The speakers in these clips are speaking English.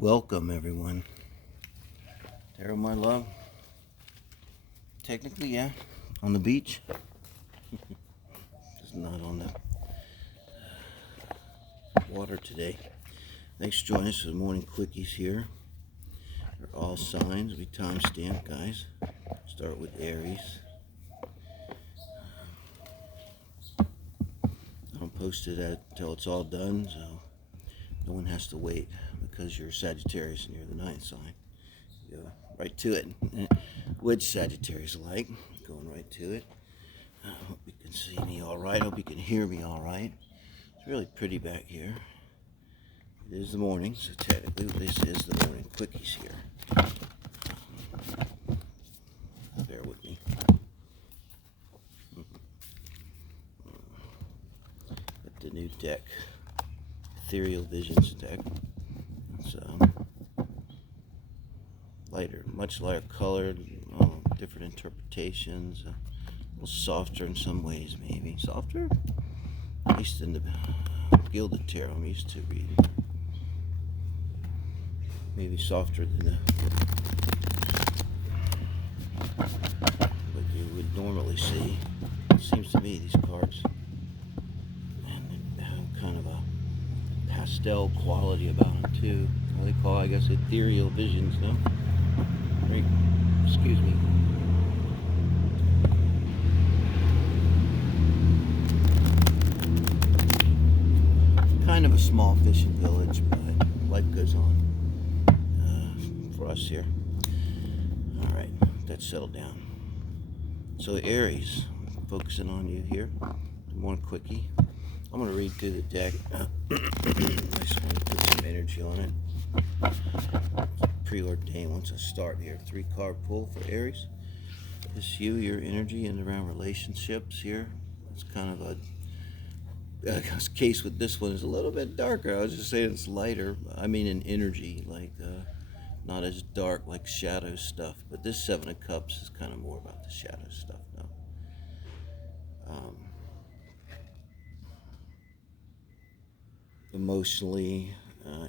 Welcome, everyone. Tarot, my love. Technically, yeah, on the beach. Just not on the water today. Thanks for joining us for the Morning Quickies here. They're all signs. We timestamp, guys. Start with Aries. I don't post it until it's all done, so no one has to wait because you're Sagittarius and you're the 9th sign. You go right to it. Which Sagittarius like? Going right to it. I hope you can see me all right. I hope you can hear me all right. It's really pretty back here. It is the morning, so technically this is the Morning Quickies here. Bear with me. Got the new deck, Ethereal Visions deck. It's lighter, much lighter colored, different interpretations, a little softer in some ways, maybe. Softer? At least in the Gilded Tarot I'm used to reading. Maybe softer than what you would normally see. It seems to me, these cards. And they have kind of a pastel quality about them, too. What they call, I guess, ethereal visions, no? Right. Excuse me. Kind of a small fishing village, but life goes on for us here. All right, that settled down. So Aries, focusing on you here. One quickie. I'm going to read through the deck. I just want to put some energy on it. Preordained once I start here. 3-card pull for Aries. It's you, your energy, and around relationships here. It's kind of a case with this one is a little bit darker. I was just saying it's lighter. I mean in energy, like not as dark like shadow stuff. But this 7 of Cups is kind of more about the shadow stuff now. Emotionally,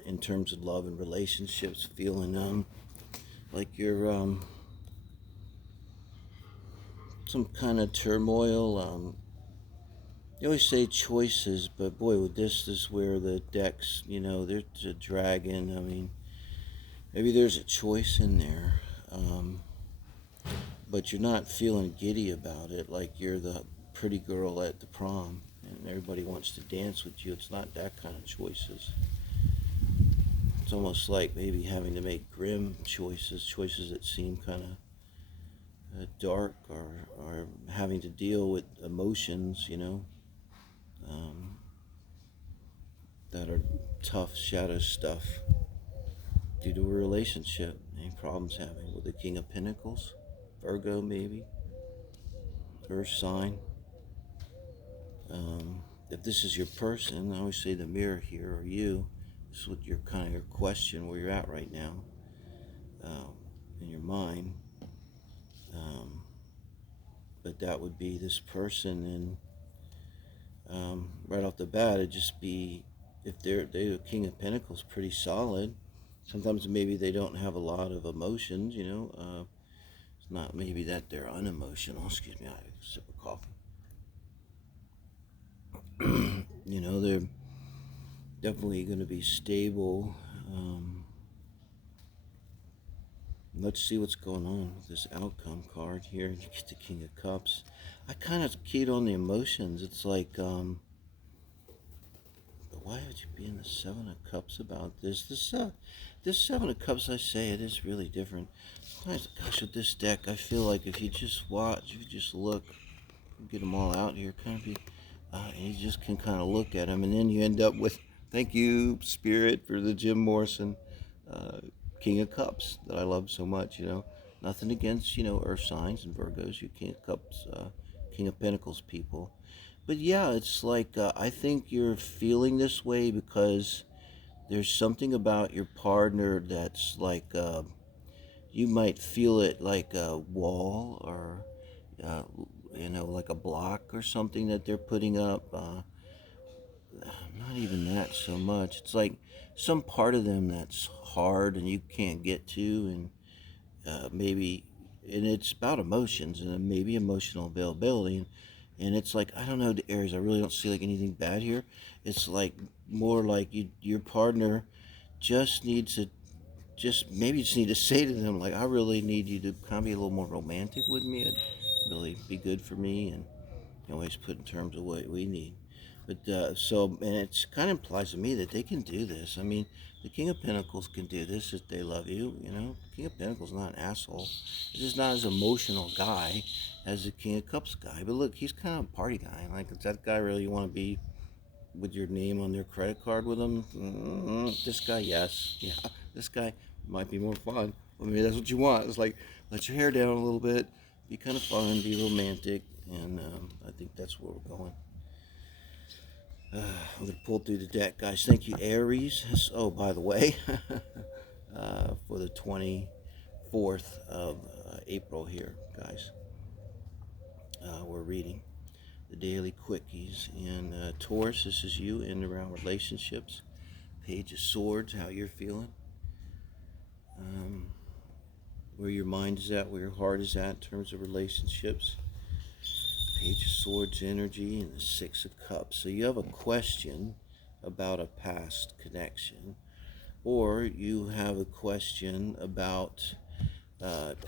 in terms of love and relationships, feeling like you're some kind of turmoil. You always say choices, but boy, with this is where the decks, there's a dragon. I mean, maybe there's a choice in there, but you're not feeling giddy about it, like you're the pretty girl at the prom and everybody wants to dance with you. It's not that kind of choices. It's almost like maybe having to make grim choices that seem kind of dark, or having to deal with emotions, that are tough shadow stuff due to a relationship. Any problems having with the King of Pentacles, Virgo maybe, Earth sign. If this is your person, I always say the mirror here, or you. This is what your question, where you're at right now, in your mind. But that would be this person, and right off the bat, it'd just be, if they're the King of Pentacles, pretty solid. Sometimes maybe they don't have a lot of emotions, it's not maybe that they're unemotional. Excuse me, I had a sip of coffee. They're definitely going to be stable. Let's see what's going on with this outcome card here. You get the King of Cups. I kind of keyed on the emotions. It's like, but why would you be in the 7 of Cups about this? This 7 of Cups, I say, it is really different. Sometimes, gosh, with this deck, I feel like if you just watch, if you just look, get them all out here, kind of be, and you just can kind of look at them, and then you end up with, thank you, Spirit, for the Jim Morrison King of Cups that I love so much. Nothing against, Earth signs and Virgos, you King of Cups, King of Pentacles people. But yeah, it's like, I think you're feeling this way because there's something about your partner that's like, you might feel it like a wall, or, like a block or something that they're putting up. Not even that so much. It's like some part of them that's hard and you can't get to, and maybe, and it's about emotions and maybe emotional availability, and it's like, I don't know, the Aries, I really don't see like anything bad here. It's like more like your partner just needs to, just maybe you just need to say to them, like, I really need you to kind of be a little more romantic with me. It'd really be good for me, and you always put in terms of what we need. But so, and it's kind of implies to me that they can do this. I mean, the King of Pentacles can do this if they love you. You know, King of Pentacles is not an asshole. He's just not as emotional guy as the King of Cups guy. But look, he's kind of a party guy. Like, is that guy really you want to be with your name on their credit card with him? This guy, yes, yeah. This guy might be more fun. I mean, that's what you want. It's like, let your hair down a little bit, be kind of fun, be romantic, and I think that's where we're going. I'm going to pull through the deck, guys. Thank you, Aries. Oh, by the way, for the 24th of April here, guys, we're reading the daily quickies. And Taurus, this is you in and around relationships. Page of Swords, how you're feeling. Where your mind is at, where your heart is at in terms of relationships. Page of Swords energy and the Six of Cups. So you have a question about a past connection, or you have a question about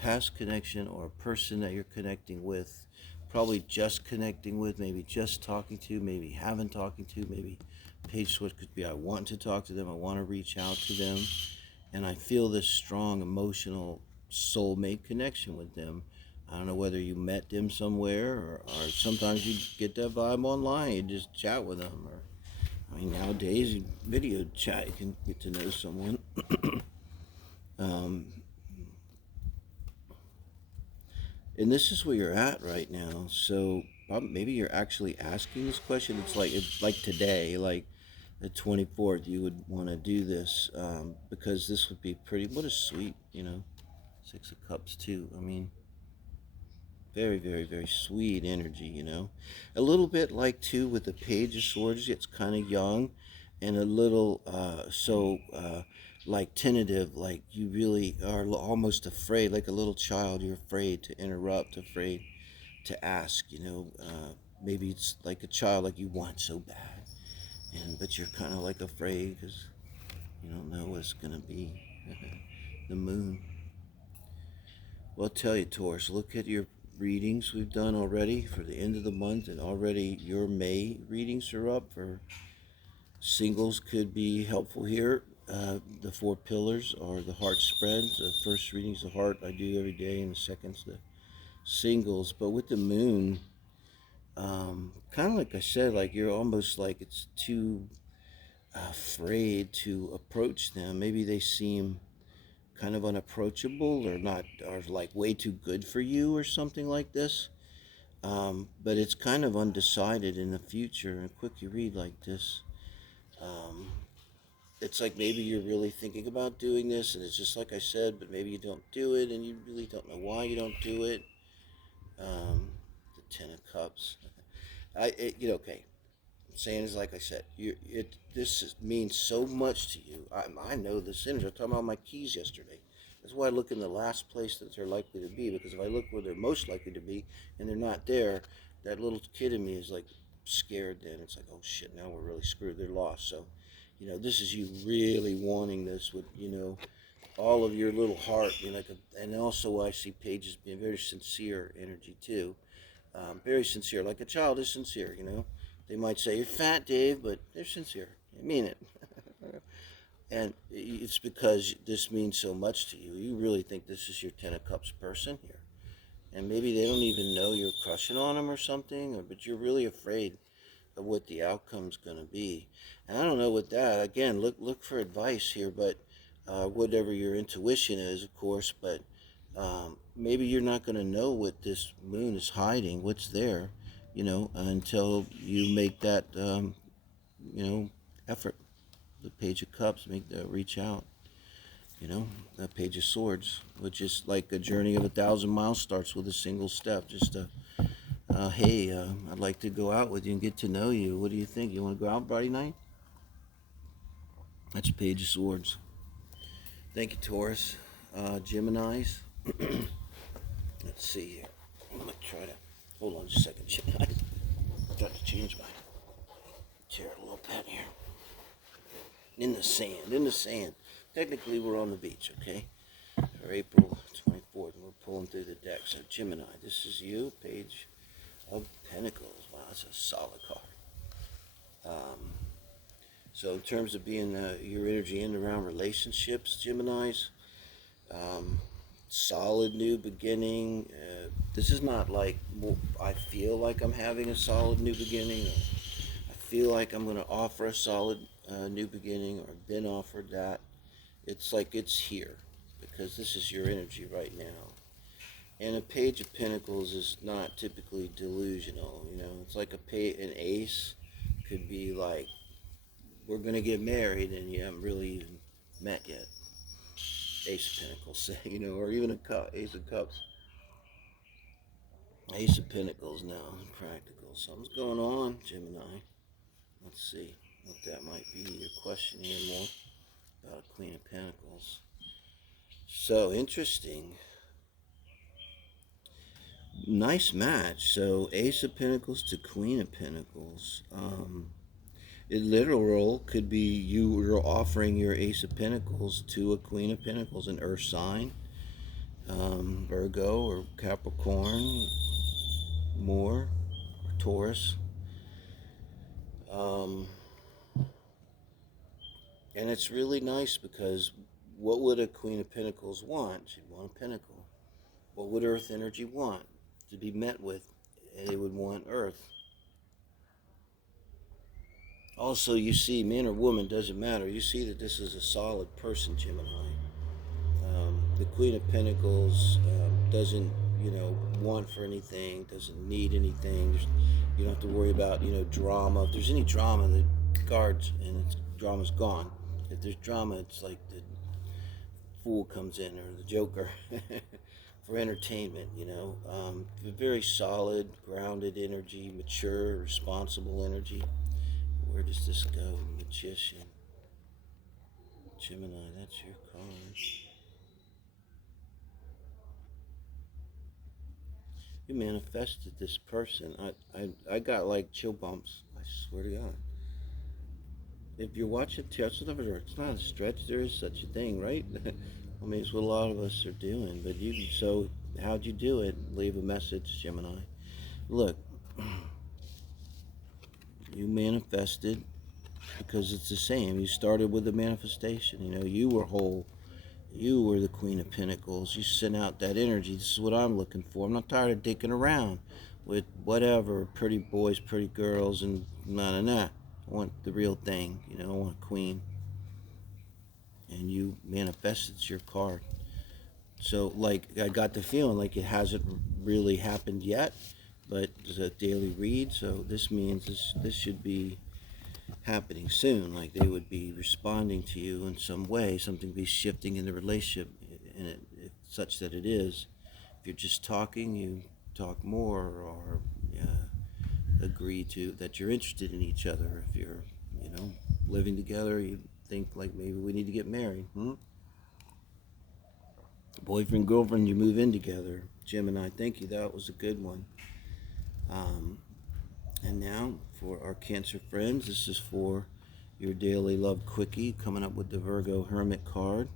past connection or a person that you're connecting with, probably just connecting with, maybe just talking to, maybe haven't talking to, maybe Page of Swords could be I want to talk to them, I want to reach out to them, and I feel this strong emotional soulmate connection with them. I don't know whether you met them somewhere, or sometimes you get that vibe online, you just chat with them, or I mean, nowadays you video chat, you can get to know someone. And this is where you're at right now. So maybe you're actually asking this question. It's like today, like the 24th, you would want to do this, because this would be pretty. What a sweet, Six of Cups too. I mean, very, very, very sweet energy, A little bit like, too, with the Page of Swords, it's kind of young and a little, like tentative, like you really are almost afraid, like a little child. You're afraid to interrupt, afraid to ask, maybe it's like a child, like you want so bad, but you're kind of like afraid because you don't know what's going to be. The moon. Well, I'll tell you, Taurus, look at your readings we've done already for the end of the month, and already your May readings are up. For singles could be helpful here. The four pillars are the heart spreads. The first reading's the heart, I do every day, and the second's the singles. But with the moon, kind of like I said, like you're almost like it's too afraid to approach them. Maybe they seem kind of unapproachable, or not, or like way too good for you or something like this. But it's kind of undecided in the future. A quick you read like this. It's like maybe you're really thinking about doing this, and it's just like I said, but maybe you don't do it, and you really don't know why you don't do it. The Ten of Cups. Okay. Saying is like I said, means so much to you. I know this energy. I was talking about my keys yesterday. That's why I look in the last place that they're likely to be, because if I look where they're most likely to be and they're not there, that little kid in me is like scared. Then it's like, oh shit, now we're really screwed. They're lost. So, this is you really wanting this with all of your little heart. And also I see Pages being very sincere energy too. Very sincere, like a child is sincere. They might say, you're fat, Dave, but they're sincere. They mean it. And it's because this means so much to you. You really think this is your Ten of Cups person here. And maybe they don't even know you're crushing on them or something, but you're really afraid of what the outcome's going to be. And I don't know with that. Again, look for advice here, but whatever your intuition is, of course, but maybe you're not going to know what this moon is hiding, what's there, until you make that, effort. The Page of Cups, reach out. The Page of Swords, which is like a journey of 1,000 miles, starts with a single step. Just hey, I'd like to go out with you and get to know you. What do you think? You want to go out Friday night? That's Page of Swords. Thank you, Taurus. Geminis. Let's see here. I'm going to try to... Hold on just a second, Gemini. I got to change my chair a little bit here. In the sand. Technically, we're on the beach, okay? For April 24th, and we're pulling through the deck. So, Gemini, this is you, Page of Pentacles. Wow, that's a solid card. So in terms of being your energy in and around relationships, Geminis, solid new beginning. This is not like, well, I feel like I'm having a solid new beginning, or I feel like I'm going to offer a solid new beginning, or I've been offered that. It's like it's here, because this is your energy right now. And a Page of Pentacles is not typically delusional, you know. It's like an ace could be like, we're going to get married, and you haven't really even met yet. Ace of Pentacles, say, you know, or even Ace of Cups. Ace of Pentacles now, practical. Something's going on, Gemini. Let's see what that might be. You're questioning more about a Queen of Pentacles. So, interesting. Nice match. So, Ace of Pentacles to Queen of Pentacles. It literal could be you are offering your Ace of Pentacles to a Queen of Pentacles, an Earth sign, Virgo or Capricorn, or Taurus. And it's really nice because what would a Queen of Pentacles want? She'd want a pentacle. What would Earth energy want to be met with? They would want Earth. Also, you see, man or woman, doesn't matter. You see that this is a solid person, Gemini. The Queen of Pentacles doesn't, want for anything, doesn't need anything. You don't have to worry about, drama. If there's any drama, the cards and drama's gone. If there's drama, it's like the Fool comes in, or the Joker, for entertainment, very solid, grounded energy, mature, responsible energy. Where does this go? Magician. Gemini, that's your card. You manifested this person. I got like chill bumps. I swear to God. If you're watching Tesla, it's not a stretch. There is such a thing, right? I mean, it's what a lot of us are doing. But so how'd you do it? Leave a message, Gemini. Look, you manifested because it's the same. You started with the manifestation. You were whole. You were the Queen of Pentacles. You sent out that energy. This is what I'm looking for. I'm not tired of dicking around with whatever, pretty boys, pretty girls, and nah. I want the real thing. I want a queen. And you manifested your card. So, like, I got the feeling like it hasn't really happened yet, but it's a daily read, so this means this should be happening soon. Like, they would be responding to you in some way, something be shifting in the relationship, and it such that it is. If you're just talking, you talk more, or agree to that you're interested in each other. If you're, living together, you think like maybe we need to get married. Boyfriend, girlfriend, you move in together. Gemini, thank you. That was a good one. And now for our Cancer friends, this is for your daily love quickie, coming up with the Virgo Hermit card.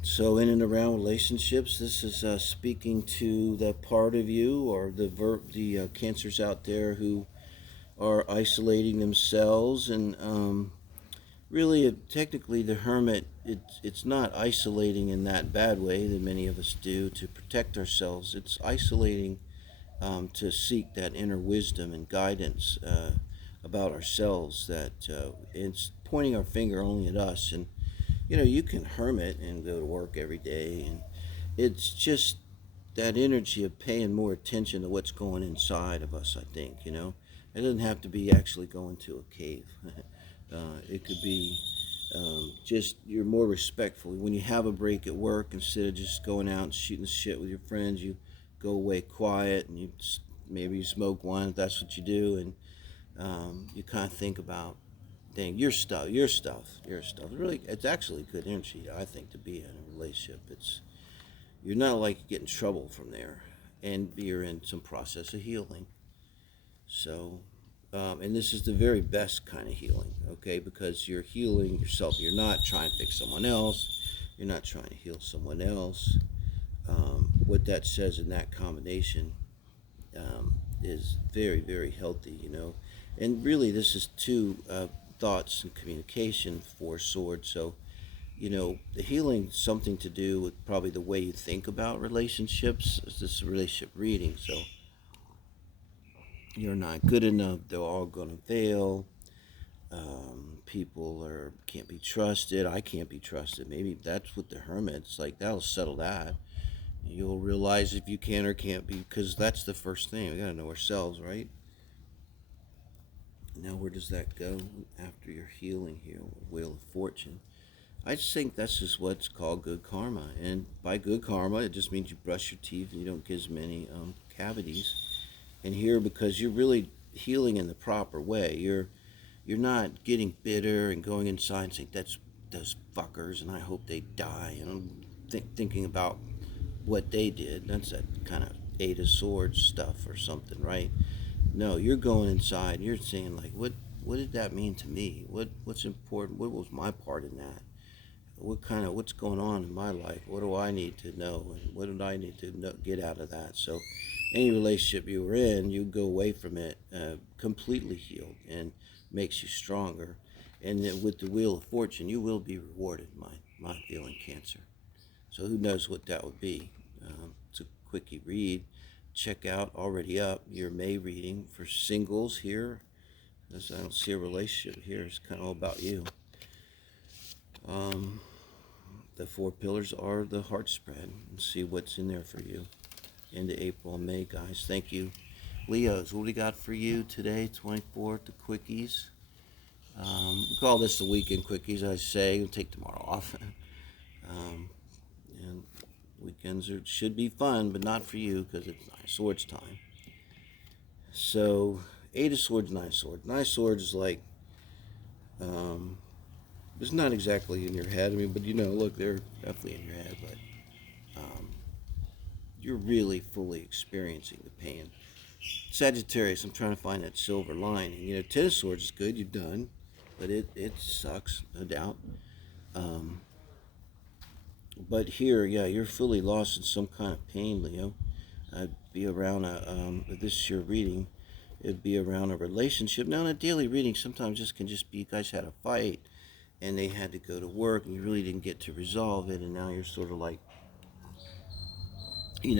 So in and around relationships, this is speaking to that part of you, or the Cancers out there who are isolating themselves. And really, technically, the Hermit, it's not isolating in that bad way that many of us do to protect ourselves. It's isolating to seek that inner wisdom and guidance about ourselves, that it's pointing our finger only at us. And you can hermit and go to work every day, and it's just that energy of paying more attention to what's going inside of us. I think it doesn't have to be actually going to a cave. It could be just you're more respectful when you have a break at work. Instead of just going out and shooting the shit with your friends, you go away quiet, and maybe you smoke one if that's what you do, and you kind of think about thing. Your stuff. Really, it's actually good energy, I think, to be in a relationship. You're not like getting in trouble from there, and you're in some process of healing. So, and this is the very best kind of healing, okay? Because you're healing yourself. You're not trying to fix someone else. You're not trying to heal someone else. What that says in that combination is very, very healthy, And really, this is two thoughts and communication, four swords. So, the healing something to do with probably the way you think about relationships. This is a relationship reading, so you're not good enough. They're all gonna fail. People can't be trusted. I can't be trusted. Maybe that's what the Hermit's like. That'll settle that. You'll realize if you can or can't be, because that's the first thing. We gotta know ourselves, right? Now, where does that go after your healing here? Wheel of Fortune. I just think that's just what's called good karma. And by good karma, it just means you brush your teeth and you don't get as many cavities. And here, because you're really healing in the proper way, you're not getting bitter and going inside and saying, that's those fuckers and I hope they die. And I'm thinking about what they did. That's that kind of Eight of Swords stuff or something, right? No, you're going inside and you're saying, like, what did that mean to me? What's important? What was my part in that? What's going on in my life? What do I need to know, and what do I need to get out of that? So any relationship you were in, you go away from it completely healed and makes you stronger. And then with the Wheel of Fortune, you will be rewarded, my feeling, Cancer. So who knows what that would be. It's a quickie read. Check out, already up, your May reading for singles here. As I don't see a relationship here. It's kind of all about you. The four pillars are the heart spread. And see what's in there for you into April and May, guys. Thank you. Leos, what do we got for you today, 24th, the quickies? We call this the Weekend Quickies, I say. We'll take tomorrow off. And weekends should be fun, but not for you because it's Nine of Swords time. So, Eight of Swords, Nine of Swords. Nine of Swords is like, it's not exactly in your head. I mean, but look, they're definitely in your head, but you're really fully experiencing the pain. Sagittarius, I'm trying to find that silver lining. Ten of Swords is good, you're done, but it sucks, no doubt. But here, yeah, you're fully lost in some kind of pain, Leo. I'd be around if this is your reading, it'd be around a relationship. Now, in a daily reading, sometimes this can just be you guys had a fight and they had to go to work and you really didn't get to resolve it, and now you're sort of like,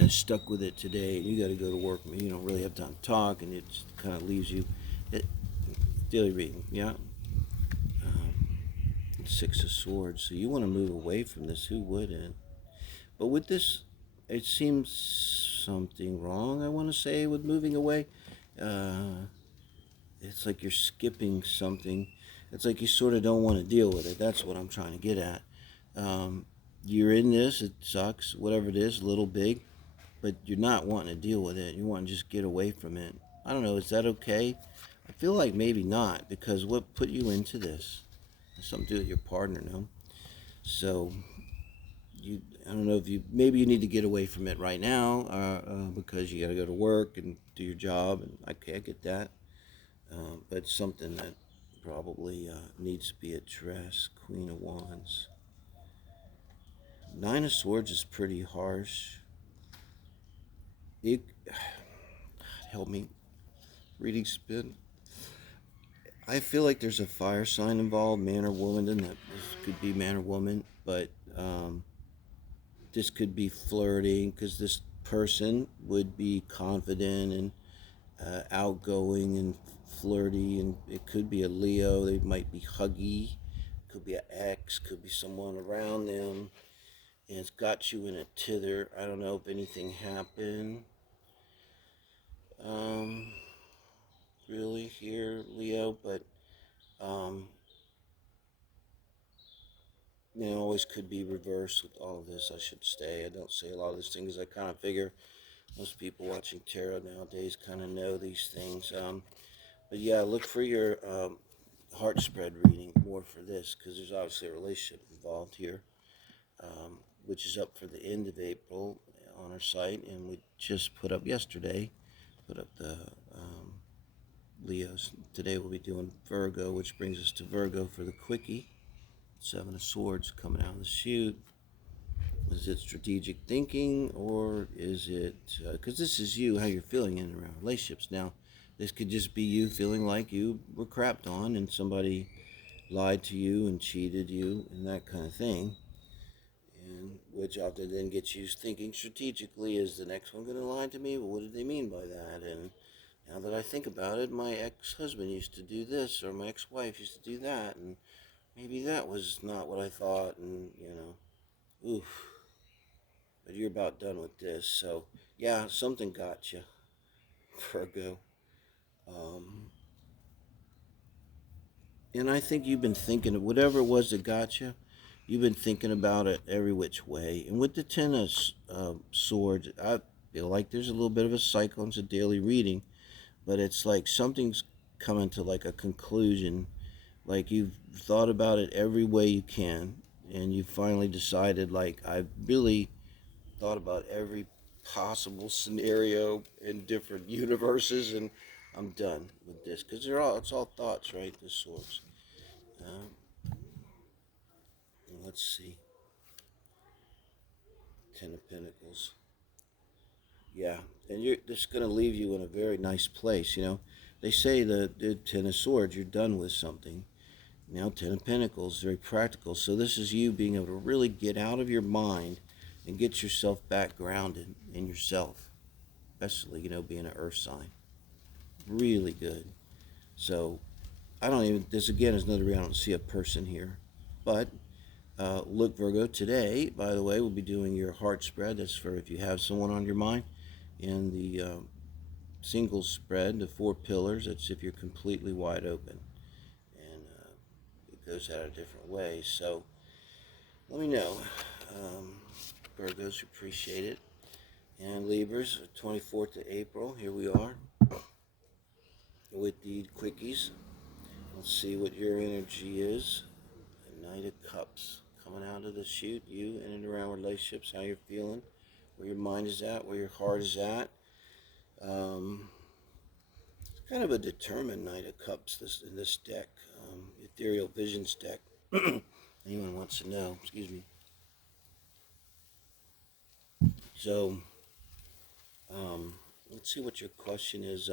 stuck with it today, and you got to go to work, and you don't really have time to talk, and it kind of leaves you. Daily reading, yeah. Six of Swords. So you want to move away from this. Who wouldn't? But with this, it seems something wrong, I want to say, with moving away. It's like you're skipping something. It's like you sort of don't want to deal with it. That's what I'm trying to get at. You're in this. It sucks. Whatever it is, little, big. But you're not wanting to deal with it. You want to just get away from it. I don't know. Is that okay? I feel like maybe not, because what put you into this? Something to do with your partner, no? So, I don't know if maybe you need to get away from it right now because you got to go to work and do your job, and okay, I get that. But it's something that probably needs to be addressed. Queen of Wands. Nine of Swords is pretty harsh. Help me. Reading spin. I feel like there's a fire sign involved, man or woman. Doesn't that this could be man or woman, but this could be flirting, because this person would be confident and outgoing and flirty, and it could be a Leo. They might be huggy. Could be an ex. Could be someone around them, and it's got you in a tither. I don't know if anything happened. Really here, Leo, but always could be reversed with all of this. I should say. I don't say a lot of these things. I kind of figure most people watching tarot nowadays kind of know these things. But yeah, look for your heart spread reading more for this, because there's obviously a relationship involved here, which is up for the end of April on our site, and we just put up yesterday, put up the Leos. Today we'll be doing Virgo, which brings us to Virgo for the quickie. Seven of Swords coming out of the chute. Is it strategic thinking, or is it, because this is you, how you're feeling in and around relationships. Now, this could just be you feeling like you were crapped on and somebody lied to you and cheated you and that kind of thing. And which often then gets you thinking strategically, is the next one going to lie to me? Well, what did they mean by that? And now that I think about it, my ex-husband used to do this, or my ex-wife used to do that, and maybe that was not what I thought, and, oof. But you're about done with this, so, yeah, something got you, Virgo. And I think you've been thinking of whatever it was that got you, you've been thinking about it every which way. And with the Ten of Swords, I feel like there's a little bit of a cycle. It's a daily reading, but it's like something's coming to like a conclusion. Like you've thought about it every way you can, and you finally decided, like, I really thought about every possible scenario in different universes, and I'm done with this, because it's all thoughts, right? The swords. Let's see. Ten of Pentacles. Yeah, and this is going to leave you in a very nice place. They say the Ten of Swords, you're done with something. Now, Ten of Pentacles, very practical. So this is you being able to really get out of your mind and get yourself back grounded in yourself, especially, being an earth sign. Really good. So this again is another reason I don't see a person here. But look, Virgo, today, by the way, we'll be doing your heart spread. That's for if you have someone on your mind. And the single spread, the 4 pillars, that's if you're completely wide open. And it goes out a different way. So let me know. Virgos, appreciate it. And Libras, 24th of April, here we are with the quickies. Let's see what your energy is. The Knight of Cups coming out of the chute, you in and around relationships, how you're feeling, where your mind is at, where your heart is at. It's kind of a determined Knight of Cups in this deck, Ethereal Visions deck. Anyone wants to know, excuse me. So, let's see what your question is.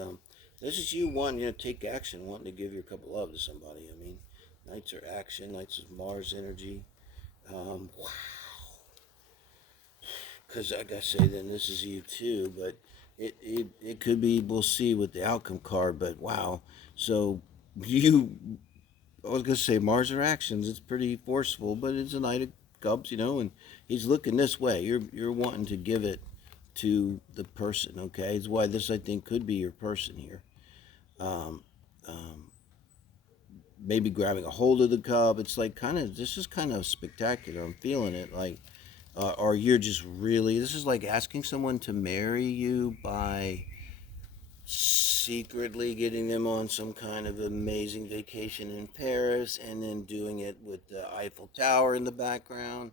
This is you wanting to take action, wanting to give your cup of love to somebody. I mean, Knights are action, Knights is Mars energy. Wow. Because like I say, then this is you too, but it could be, we'll see with the outcome card, but wow. So I was going to say Mars are actions, it's pretty forceful, but it's a Knight of Cups, and he's looking this way. You're wanting to give it to the person, okay? It's why this, I think, could be your person here. Maybe grabbing a hold of the cup. It's like this is kind of spectacular. I'm feeling it, like, or you're just really, this is like asking someone to marry you by secretly getting them on some kind of amazing vacation in Paris and then doing it with the Eiffel Tower in the background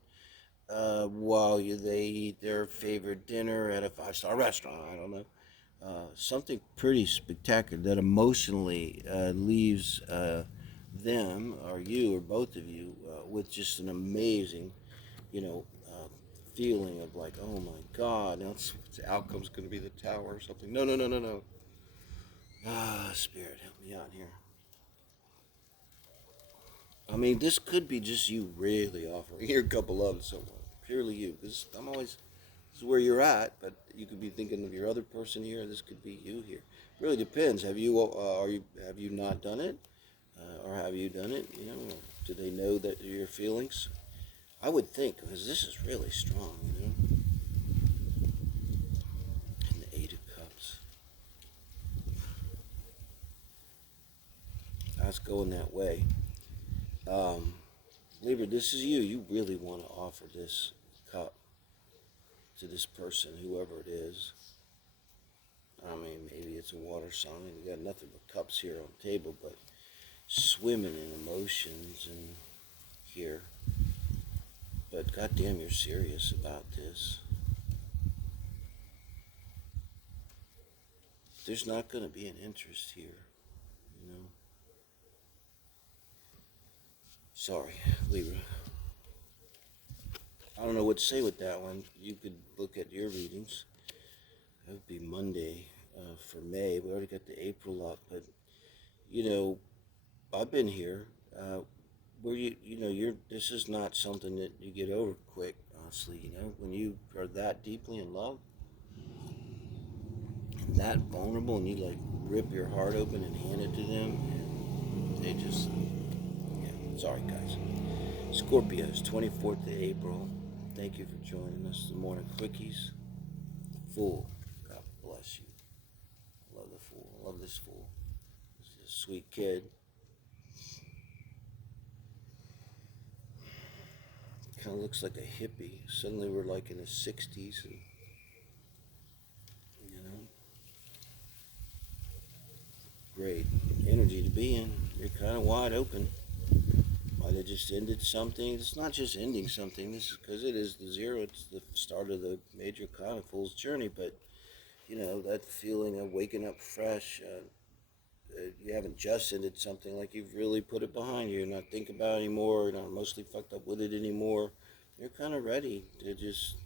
while they eat their favorite dinner at a 5-star restaurant. I don't know. Something pretty spectacular that emotionally leaves them, or you, or both of you, with just an amazing, feeling of like, oh my God, now the outcome's going to be the tower or something. No, no, no, no, no. Spirit, help me out here. I mean, this could be just you really offering your cup of love to someone. Purely you. This is where you're at, but you could be thinking of your other person here. This could be you here. Really depends. Have you not done it, or have you done it? Do they know that your feelings? I would think, because this is really strong. And the 8 of Cups. That's going that way. Libra, this is you. You really want to offer this cup to this person, whoever it is. I mean, maybe it's a water sign. We got nothing but cups here on the table, but swimming in emotions and here. But goddamn, you're serious about this. There's not going to be an interest here, you know. Sorry, Libra. I don't know what to say with that one. You could look at your readings. That would be Monday for May. We already got the April up, but you know, I've been here. Where you're. This is not something that you get over quick. Honestly, you know, when you are that deeply in love, and that vulnerable, and you like rip your heart open and hand it to them, and they just, yeah. Sorry, guys. Scorpios, 24th of April. Thank you for joining us. The Morning Quickies. Fool. God bless you. Love the fool. Love this fool. He's a sweet kid. Kind of looks like a hippie. Suddenly we're like in the 60s, and you know, great energy to be in. You're kind of wide open. Might have just ended something. It's not just ending something. This is because it is the zero. It's the start of the major kind of fool's journey. But you know that feeling of waking up fresh. You haven't just ended something, like you've really put it behind you. You're not thinking about it anymore. You're not mostly fucked up with it anymore. You're kind of ready to just,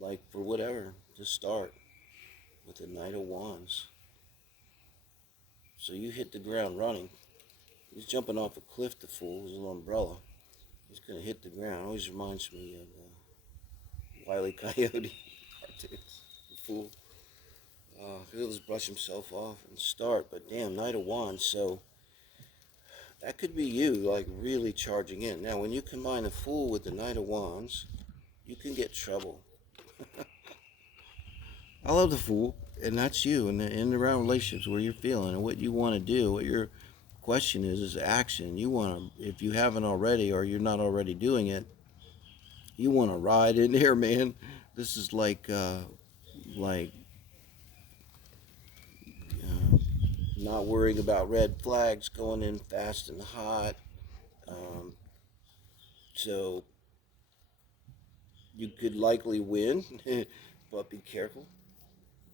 like, for whatever, to start with the Knight of Wands. So you hit the ground running. He's jumping off a cliff, the fool, with his little umbrella. He's going to hit the ground. Always reminds me of Wile E. Coyote cartoons, the fool. He'll just brush himself off and start. But damn, Knight of Wands, so that could be you, like, really charging in. Now, when you combine the Fool with the Knight of Wands, you can get trouble. I love the Fool, and that's you, and in the around relationships, where you're feeling and what you want to do. What your question is action. You want to, if you haven't already, or you're not already doing it, you want to ride in there, man. This is like not worrying about red flags, going in fast and hot. Um, so you could likely win, but be careful,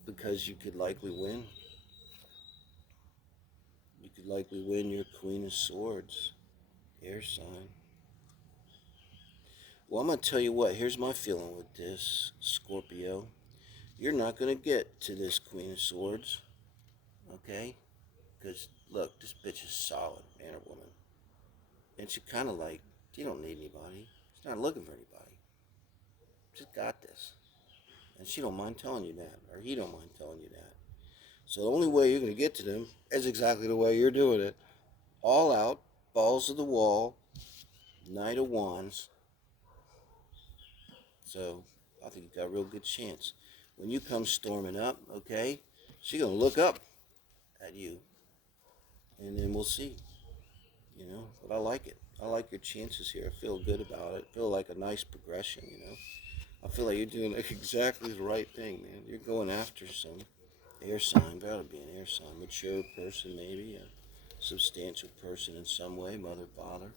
because you could likely win. You could likely win your Queen of Swords, air sign. Well, I'm going to tell you what, here's my feeling with this, Scorpio. You're not going to get to this Queen of Swords, okay? Because, look, this bitch is solid, man or woman. And she kind of like, you don't need anybody. She's not looking for anybody. She's got this. And she don't mind telling you that, or he don't mind telling you that. So the only way you're going to get to them is exactly the way you're doing it. All out, balls to the wall, Knight of Wands. So I think you got a real good chance. When you come storming up, okay, she's going to look up at you. And then we'll see, you know. But I like it. I like your chances here. I feel good about it. I feel like a nice progression, you know. I feel like you're doing exactly the right thing, man. You're going after some air sign. Gotta be an air sign. Mature person, maybe. A substantial person in some way. Mother, father.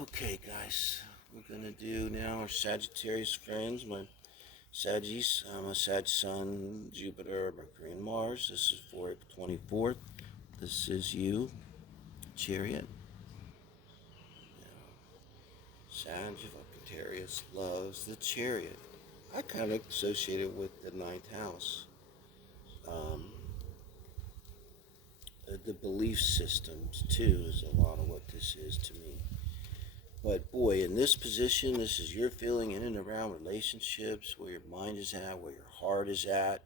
Okay, guys. We're gonna do now our Sagittarius friends. My Saggies. I'm a Sag Sun, Jupiter, Mercury, and Mars. This is for April 24th. This is you, Chariot. Sagittarius loves the Chariot. I kind of associate it with the ninth house. Um, the belief systems, too, is a lot of what this is to me. But boy, in this position, this is your feeling in and around relationships, where your mind is at, where your heart is at.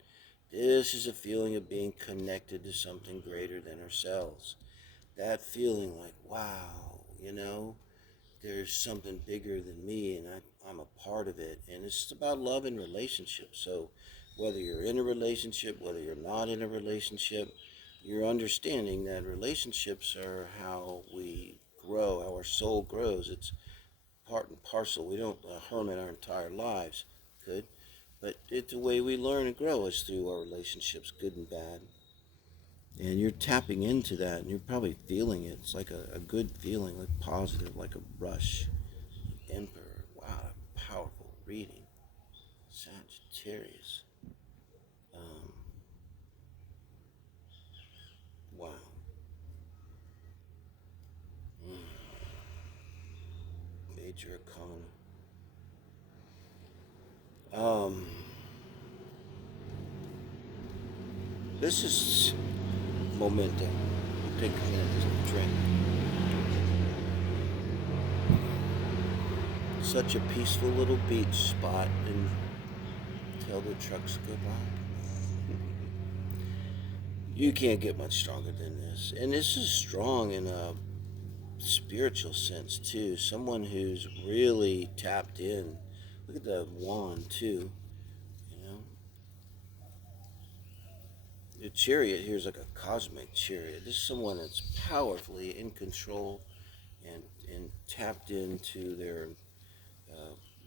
This is a feeling of being connected to something greater than ourselves. That feeling like, wow, you know, there's something bigger than me, and I'm a part of it. And it's about love and relationships. So whether you're in a relationship, whether you're not in a relationship, you're understanding that relationships are how we grow, how our soul grows. It's part and parcel. We don't hermit our entire lives, good, but it's the way we learn and grow is through our relationships, good and bad. And you're tapping into that, and you're probably feeling it. It's like a good feeling, like positive, like a rush. Emperor, wow, powerful reading. Sagittarius, um, wow. Mm. Major Arcana. Um, this is momentum. Take a minute to drink. Such a peaceful little beach spot until the trucks go by. You can't get much stronger than this. And this is strong in a spiritual sense, too. Someone who's really tapped in. Look at the wand, too. You know, the chariot here is like a cosmic chariot. This is someone that's powerfully in control and tapped into their,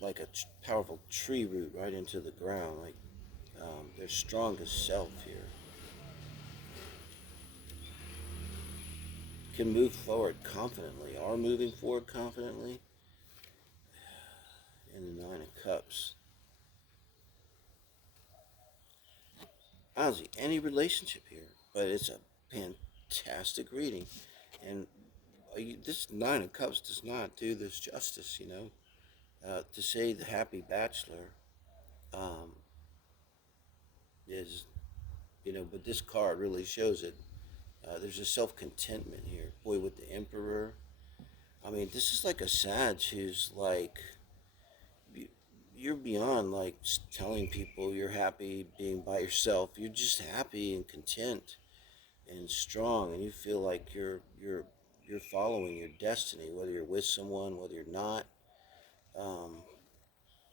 like a powerful tree root right into the ground, like their strongest self here. Can move forward confidently, are moving forward confidently. In the Nine of Cups. Honestly, any relationship here, but it's a fantastic reading. And this Nine of Cups does not do this justice, you know. To say the happy bachelor um, is, you know, but this card really shows it. There's a self contentment here. Boy, with the Emperor. I mean, this is like a Sag who's like, you're beyond like telling people you're happy being by yourself. You're just happy and content and strong, and you feel like you're following your destiny, whether you're with someone, whether you're not. Um,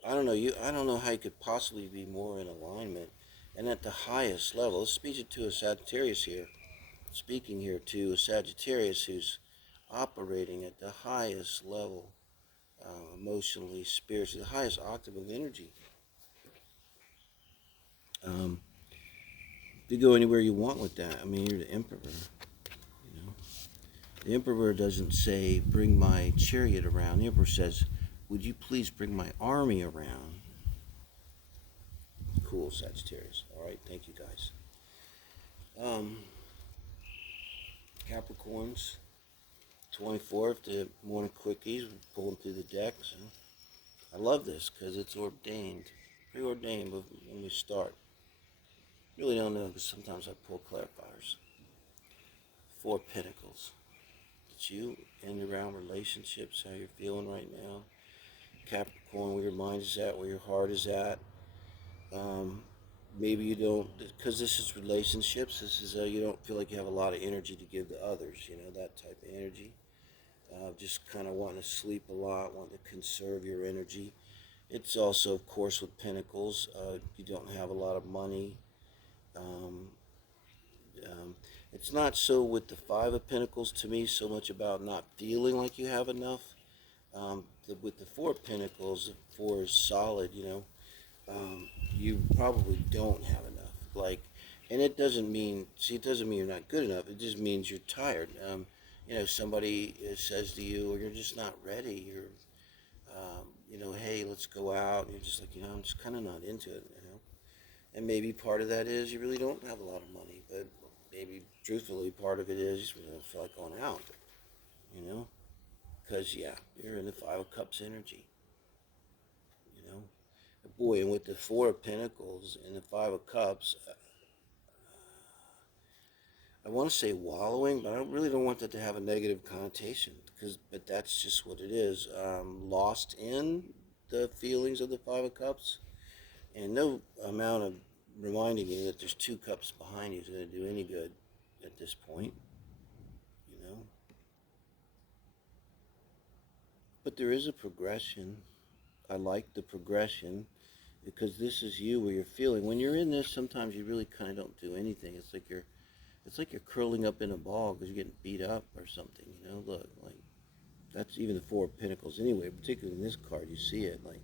I don't know you. I don't know how you could possibly be more in alignment, and at the highest level. Let's speak it to a Sagittarius here. Speaking here to a Sagittarius who's operating at the highest level, emotionally, spiritually, the highest octave of energy. Um, you go anywhere you want with that. I mean, you're the Emperor. You know, the Emperor doesn't say, "Bring my chariot around." The Emperor says, "Would you please bring my army around?" Cool, Sagittarius. All right, thank you guys. Um, Capricorns, 24th, the Morning Quickies, pulling through the decks. I love this because it's ordained, preordained when we start. Really don't know because sometimes I pull clarifiers. Four Pentacles. It's you and around relationships, how you're feeling right now. Capricorn, where your mind is at, where your heart is at. Maybe you don't, because this is relationships. This is you don't feel like you have a lot of energy to give to others. You know, that type of energy. Just kind of wanting to sleep a lot, wanting to conserve your energy. It's also, of course, with Pentacles. You don't have a lot of money. Um, um, it's not so with the Five of Pentacles to me so much about not feeling like you have enough. With the Four of Pentacles, the four is solid, you know. You probably don't have enough. Like, and it doesn't mean, see, it doesn't mean you're not good enough. It just means you're tired. You know, somebody says to you, or you're just not ready. You know, hey, let's go out. And you're just like, you know, I'm just kind of not into it, you know. And maybe part of that is you really don't have a lot of money, but maybe truthfully, part of it is you just really don't feel like going out, you know. Because, yeah, you're in the Five of Cups energy, you know. Boy, and with the Four of Pentacles and the Five of Cups, I want to say wallowing, but I really don't want that to have a negative connotation, but that's just what it is. Lost in the feelings of the Five of Cups, and no amount of reminding you that there's two cups behind you is going to do any good at this point, you know. But there is a progression. I like the progression because this is you where you're feeling. When you're in this, sometimes you really kind of don't do anything. It's like you're curling up in a ball because you're getting beat up or something, you know. Look, like that's even the Four of Pentacles anyway. Particularly in this card, you see it like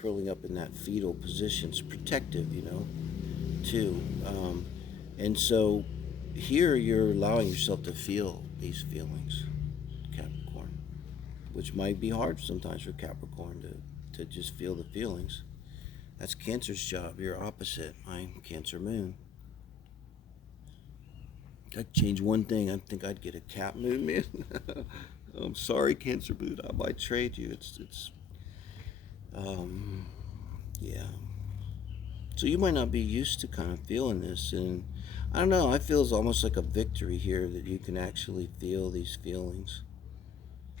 curling up in that fetal position. It's protective, you know, too. And so here you're allowing yourself to feel these feelings, Capricorn, which might be hard sometimes for Capricorn to just feel the feelings. That's Cancer's job. You're opposite. I'm Cancer Moon. I'd change one thing. I think I'd get a Cap Moon, man. I'm sorry, Cancer Moon. I might trade you. Um, yeah. So you might not be used to kind of feeling this, and I don't know. I feel it's almost like a victory here that you can actually feel these feelings.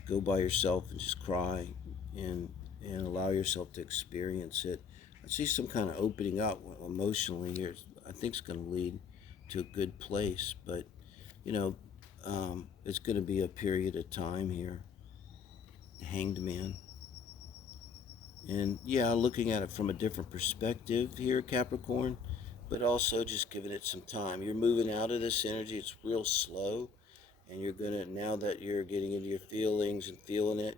Go by yourself and just cry, and allow yourself to experience it. I see some kind of opening up emotionally here. I think it's going to lead to a good place, but you know, it's going to be a period of time here. Hanged Man. And yeah, looking at it from a different perspective here, Capricorn, but also just giving it some time. You're moving out of this energy, it's real slow, and you're gonna, now that you're getting into your feelings and feeling it,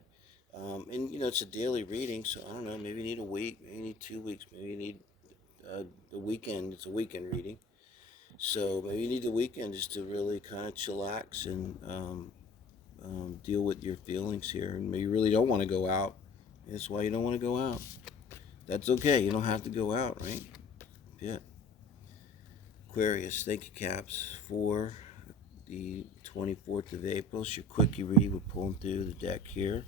and it's a daily reading, so I don't know, maybe you need a week, maybe you need 2 weeks, maybe you need the weekend, it's a weekend reading. So maybe you need the weekend just to really kind of chillax and deal with your feelings here. And maybe you really don't want to go out. That's why you don't want to go out. That's okay. You don't have to go out, right? Yeah. Aquarius, thank you, Caps, for the 24th of April. It's your quickie read. We're pulling through the deck here.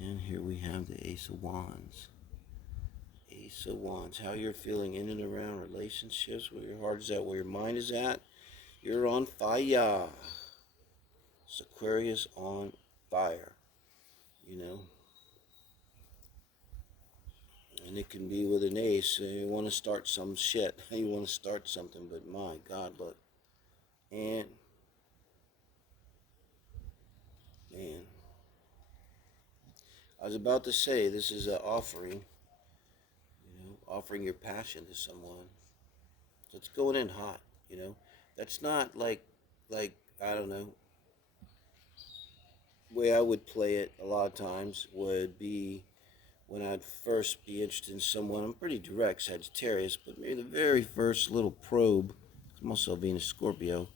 And here we have the Ace of Wands. Ace of Wands. How you're feeling in and around relationships, where your heart is at, where your mind is at. You're on fire. It's Aquarius on fire. You know, and it can be with an ace. You want to start some shit. You want to start something, but my God, look. And, man, I was about to say this is an offering, offering your passion to someone. So it's going in hot, you know. That's not like, I don't know, way I would play it a lot of times would be when I'd first be interested in someone. I'm pretty direct, Sagittarius, but maybe the very first little probe, I'm also Venus Scorpio,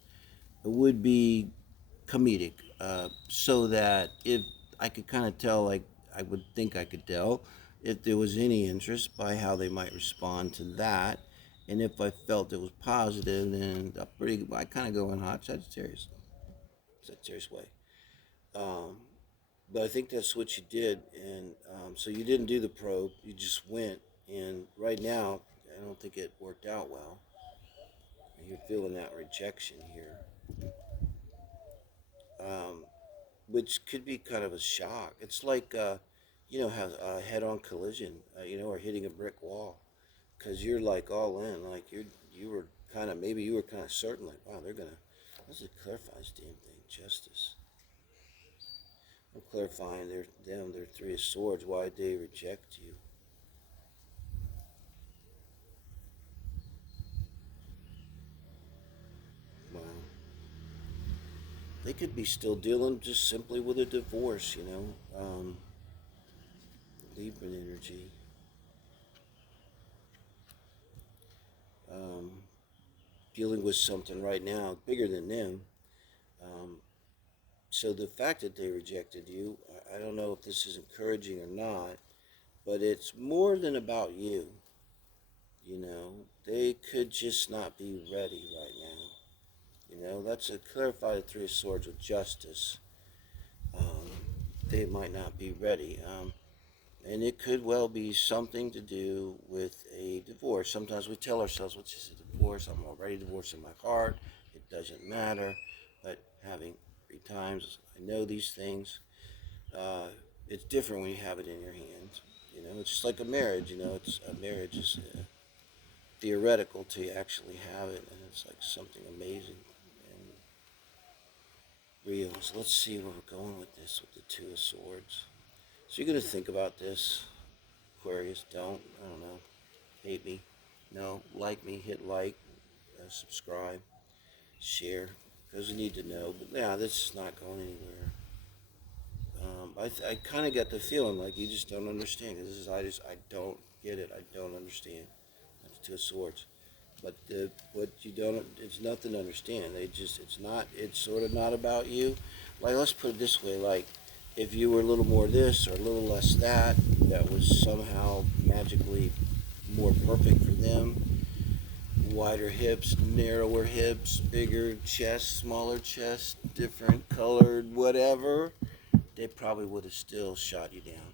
it would be comedic, so that if I could kind of tell, like I would think I could tell, if there was any interest by how they might respond to that, and if I felt it was positive, then I kind of go on hot Sagittarius way. Um, but I think that's what you did, and so you didn't do the probe, you just went, and right now I don't think it worked out well, and you're feeling that rejection here. Um, which could be kind of a shock. It's like, how a head-on collision, or hitting a brick wall, because you're like all in, like you were kind of, maybe you were kind of certain, like, wow, they're gonna. Let's clarify this damn thing. Justice. I'm clarifying their Three of Swords. Why did they reject you? Wow. They could be still dealing just simply with a divorce, Libra energy. Um, Dealing with something right now bigger than them. Um, so the fact that they rejected you, I don't know if this is encouraging or not, but it's more than about you. They could just not be ready right now. That's a clarified Three of Swords with justice. Um, they might not be ready. And it could well be something to do with a divorce. Sometimes we tell ourselves, well, it's just a divorce. I'm already divorced in my heart. It doesn't matter. But having 3 times, I know these things. Uh, it's different when you have it in your hands. It's just like a marriage. It's a marriage is theoretical till you actually have it, and it's like something amazing and real. So let's see where we're going with this with the Two of Swords. So you're gonna think about this, Aquarius. I don't know, hate me. No, like me, hit like, subscribe, share, because you need to know. But yeah, this is not going anywhere. I kind of get the feeling like you just don't understand. This is I don't get it. I don't understand. That's Two of Swords. But what you don't, it's nothing to understand. It's sort of not about you. Like, let's put it this way, like, if you were a little more this or a little less that, that was somehow magically more perfect for them. Wider hips, narrower hips, bigger chest, smaller chest, different colored, whatever, they probably would have still shot you down.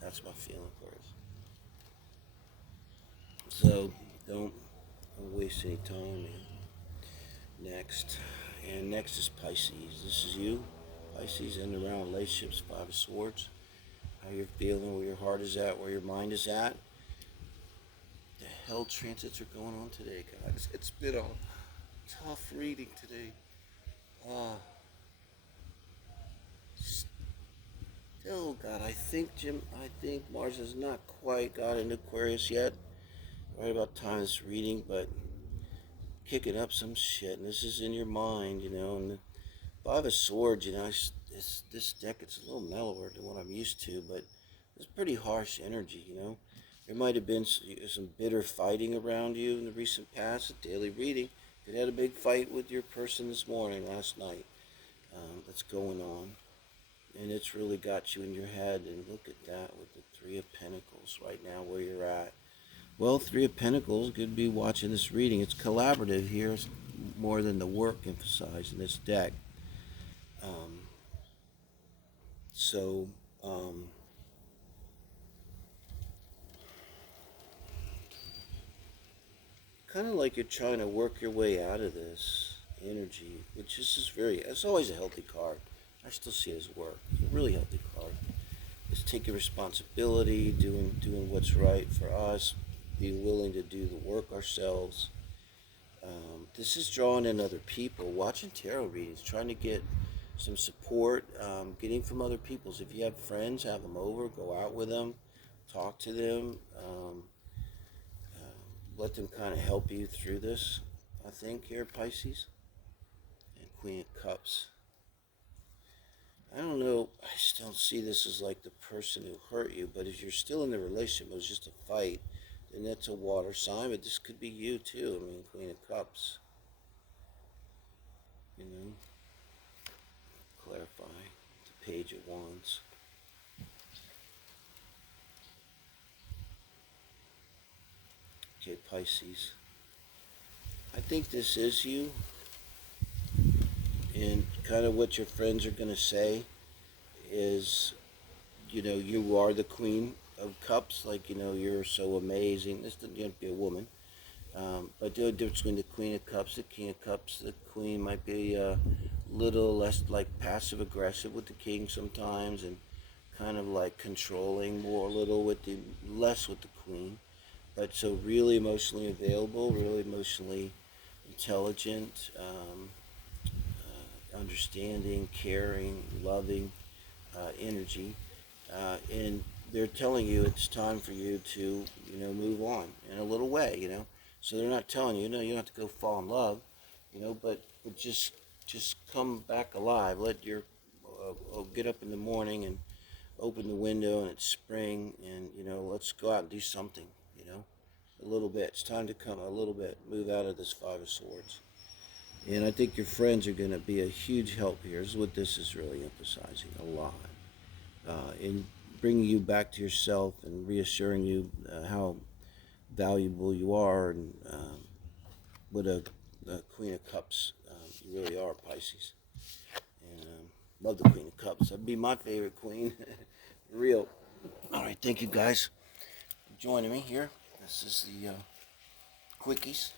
That's my feeling for it. So don't waste any time, man. Next. And next is Pisces. This is you. Pisces in and around relationships, Five of Swords. How you're feeling, where your heart is at, where your mind is at. The hell transits are going on today, guys. It's been a tough reading today. Still, God, I think Mars has not quite got into Aquarius yet. Right about time this reading, but kicking up some shit, and this is in your mind, and the Five of Swords, this deck, it's a little mellower than what I'm used to, but it's pretty harsh energy. There might have been some bitter fighting around you in the recent past. A daily reading. You had a big fight with your person this morning, last night. That's going on, and it's really got you in your head. And look at that with the Three of Pentacles right now, where you're at. Well, Three of Pentacles could be watching this reading. It's collaborative here, more than the work emphasized in this deck. So, kind of like you're trying to work your way out of this energy, which is just it's always a healthy card. I still see it as work. It's a really healthy card. It's taking responsibility, doing what's right for us, being willing to do the work ourselves. This is drawing in other people, watching tarot readings, trying to get some support, getting from other people. So if you have friends, have them over, go out with them, talk to them, let them kind of help you through this, I think, here, Pisces. And Queen of Cups. I don't know, I still see this as like the person who hurt you, but if you're still in the relationship, it was just a fight, then that's a water sign, but this could be you too. I mean, Queen of Cups. Clarify. The Page of Wands. Okay, Pisces. I think this is you, and kind of what your friends are going to say is, you are the Queen of Cups, like, you're so amazing. This doesn't have to be a woman. But the difference between the Queen of Cups, the King of Cups, the Queen might be a little less like passive aggressive with the King sometimes, and kind of like controlling more a little less with the Queen. But so really emotionally available, really emotionally intelligent, understanding, caring, loving energy. And they're telling you it's time for you to, move on in a little way, So they're not telling you, you don't have to go fall in love, but just come back alive. Let your, get up in the morning and open the window and it's spring and, let's go out and do something, a little bit. It's time to come a little bit, move out of this Five of Swords. And I think your friends are going to be a huge help here. This is what this is really emphasizing a lot. In bringing you back to yourself and reassuring you how valuable you are, and what a Queen of Cups you really are, Pisces. And love the Queen of Cups. That'd be my favorite queen. Real. All right, thank you guys for joining me here. This is the Quickies.